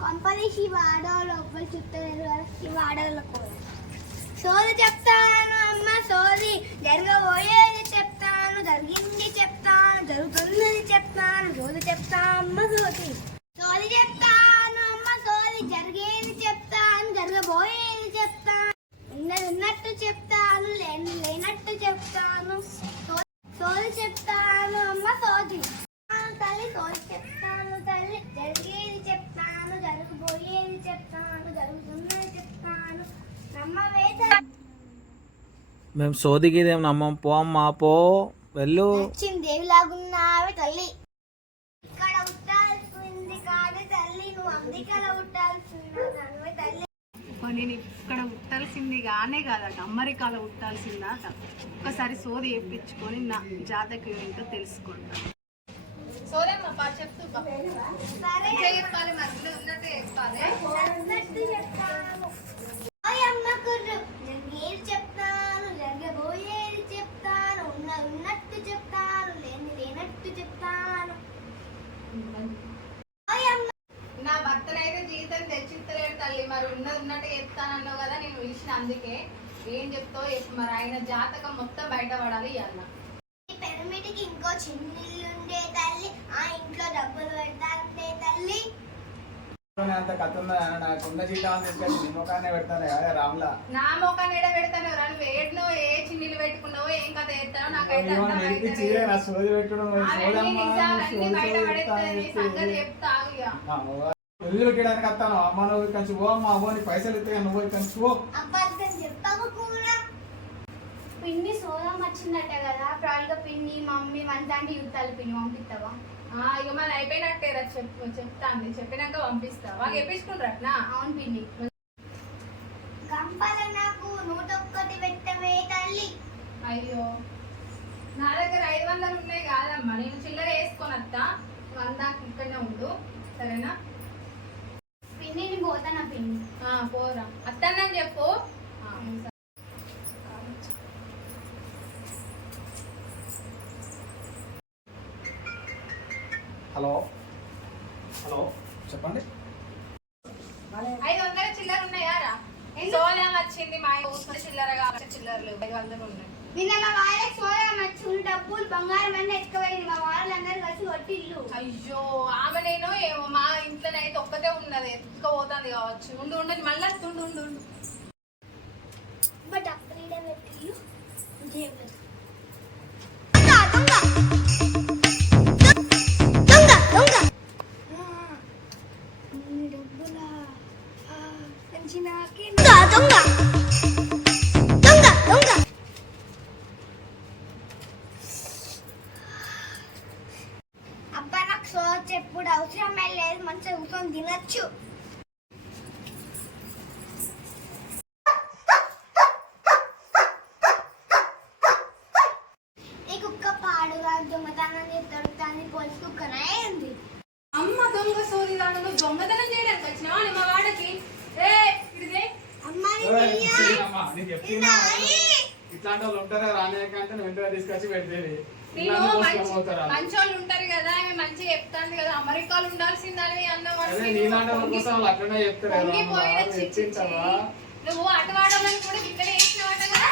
కొంపదీసి వాడవాళ్ళు ఒక్కరు చుట్టలేరు కదా ఈ సోది చెప్తాను అమ్మ సోది. జరగబోయేది చెప్తాను జరిగింది చెప్తాను జరుగుతున్నది చెప్తాను సోది చెప్తా అమ్మ సోది. సోది చెప్తాను అమ్మ సోది. జరిగేది చెప్తాను జరగబోయేది చెప్తాను. ఉన్నది ఉన్నట్టు చెప్తాను లేని లేనట్టు చెప్తాను. సో- సోది చెప్తాను అమ్మ సోది. చెప్తాను తల్లి సోది చెప్తాను తల్లి. జరిగేది చెప్తాను. జరగబోయేది చెప్తాను జరుగుతున్నది చెప్తాను నమ్మవే తల్లి మేము నమ్మం. పో అమ్మా పో. వెళ్ళు. నచ్చింది దేవిలాగున్నావే తల్లి? ఇక్కడ ఉట్టాల్సింది కాదు తల్లి నువ్వు అందికల ఉట్టాల్సింది తల్లి. నేను ఇక్కడ ఉట్టాల్సింది కానే కాదట అమెరికాలో ఉట్టాల్సిందాట. ఒక్కసారి సోది వేయించుకొని నా జాతకం ఏంటో తెలుసుకుంటాను సోదమ్మ పా చెప్తూ పా. సరే మంచిగా చెప్పాలి మధ్యలో ఉన్నట్టు చెప్పాలి నన్నట్టు చెప్తాను ఓయ్ అమ్మ కుర్రు జరిగేది చెప్తాను జరగబోయేది చెప్తాను ఉన్న ఉన్నట్టు చెప్తాను లేని లేనట్టు చెప్తాను ఓయ్ అమ్మ నా భర్తనైతే జీవితం తెచ్చిత్తలేడు తల్లి మరి ఉన్నది ఉన్నట్టు చెప్తానన్నావు కదా నేను పిలిచిన అందుకే. ఏం చెప్తావు చెప్పు మరి ఆయన జాతకం మొత్తం బయటపడాలి ఇవాళ ఈ పిరమిడ్కి ఇంకో చిన్నిల్లు ఉండే తల్లి ఆ ఇంట్లో డబ్బులు తల్లి. అంత కథ ఉందా నాకున్న జీతం తీసుకెళ్ళి నీ ముఖాన్ని పెడతాను కదా రామ్లా. నా మొఖాన్ని ఎడ పెడతాను నువ్వు వేడినో ఏ చిన్నీళ్ళు పెట్టుకున్నావో ఏం కథ చేస్తానో నాకైతే ఏమో అర్థం నేర్పించి అవుతలేదు. నా సోది పెట్టడం అవన్నీ సోదమ్మా నిజాలన్నీ సోది బయట చెప్తా పడేస్తాను అని నీ సంగతి చెప్తా ఆగు ఇక. పెళ్ళి పెట్టడానికి వస్తాను. అమ్మ నువ్వు కంచి పో అమ్మ నీ పైసలు ఇస్తే నువ్వు కంచి కూడా. పిన్ని సోదం వచ్చిందట కదా ప్రాల్గా పిన్ని మమ్మీ మంతాంటి యుద్ధాలు పిన్ని పంపిస్తావా? ఆ, ఇక మరి అయిపోయినట్టేరా చెప్పు చెప్తాంది. చెప్పినాక పంపిస్తా వాళ్ళు చెప్పించుకుంటారట్నా అవును పిన్ని. గంపల నాకు నూట ఒక్కటి పెట్టవే తల్లి. అయ్యో. నా దగ్గర ఐదు వందలు ఉన్నాయి కాదమ్మా. నేను చిల్లర వేసుకొని వస్తా వంద ఇక్కడనే ఉండు. సరేనా పిన్నిని పోతానా పిన్ని ఆ, పోరా చెప్పు. హలో. హలో చెప్పండి. ఐదు వందల చిల్లర ఉన్నాయారా సోలం వచ్చింది మా ఊసిన చిల్లర కాబట్టి చిల్లరలు. ఐదు వందలు ఉన్నాయి. నిన్న మా వాళ్ళకి సోదం వచ్చి డబ్బులు బంగారం అన్నీ ఎత్తుకుపోయింది. మా వాళ్ళందరూ కలిసి కొట్టిల్లు. అయ్యో ఆమె నేను ఏమో మా ఇంట్లోనైతే ఒక్కతే ఉన్నది. ఎత్తుకపోతుంది కావచ్చు. ఉండి ఉండని మళ్ళీ సో చెప్పుడు అవసరమే లేదు మంచిగా కూర్చొని తినచ్చు. ఈ కుక్క పాడుగా దొంగతనం చేస్తాడు దాన్ని పోలీస్ కుక్కనే ఉంది అమ్మ దొంగ సోది దాంట్లో దొంగతనం చేయడానికి వచ్చినావా నీ మా వాడకి ఏ ఇడిదే అమ్మాయి ఏయ్, చెయ్య. చేయనమ్మా, నీకు చెప్తున్నా నాయి. ఇట్లాంటి వాళ్ళు ఉంటారా రానేకంటే నువ్వు ఇంటిగా తీసుకొచ్చి పెట్టేది. మంచోళ్ళు ఉంటారు కదా ఆమె మంచిగా కదా అమెరికాలో ఉండాల్సిందని అన్న? నువ్వు అటు వాడాలని కూడా ఇక్కడ వేసినవాట కదా.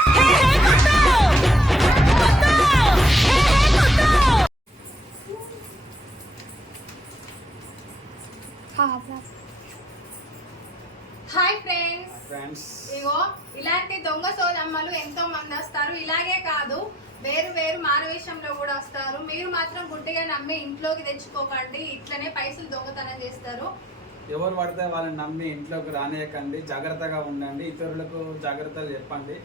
హాయ్ ఫ్రెండ్స్ ఫ్రెండ్స్ ఇగో ఇలాంటి దొంగ సోదమ్మలు ఎంతో మంది వస్తారు. ఇలాగే కాదు. వేరు వేరు మారువేషంలో కూడా వస్తారు. మీరు మాత్రం గుడ్డిగా నమ్మి ఇంట్లోకి తెచ్చుకోకండి. ఇట్లనే పైసలు దొంగతనం చేస్తారు. ఎవరు పడితే వాళ్ళని నమ్మి ఇంట్లోకి రానియకండి. జాగ్రత్తగా ఉండండి. ఇతరులకు జాగ్రత్తలు చెప్పండి.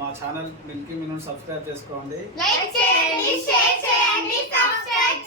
మా ఛానల్ మిల్కీ మిను సబ్స్క్రైబ్ చేసుకోండి. లైక్ చేయండి షేర్ చేయండి సబ్స్క్రైబ్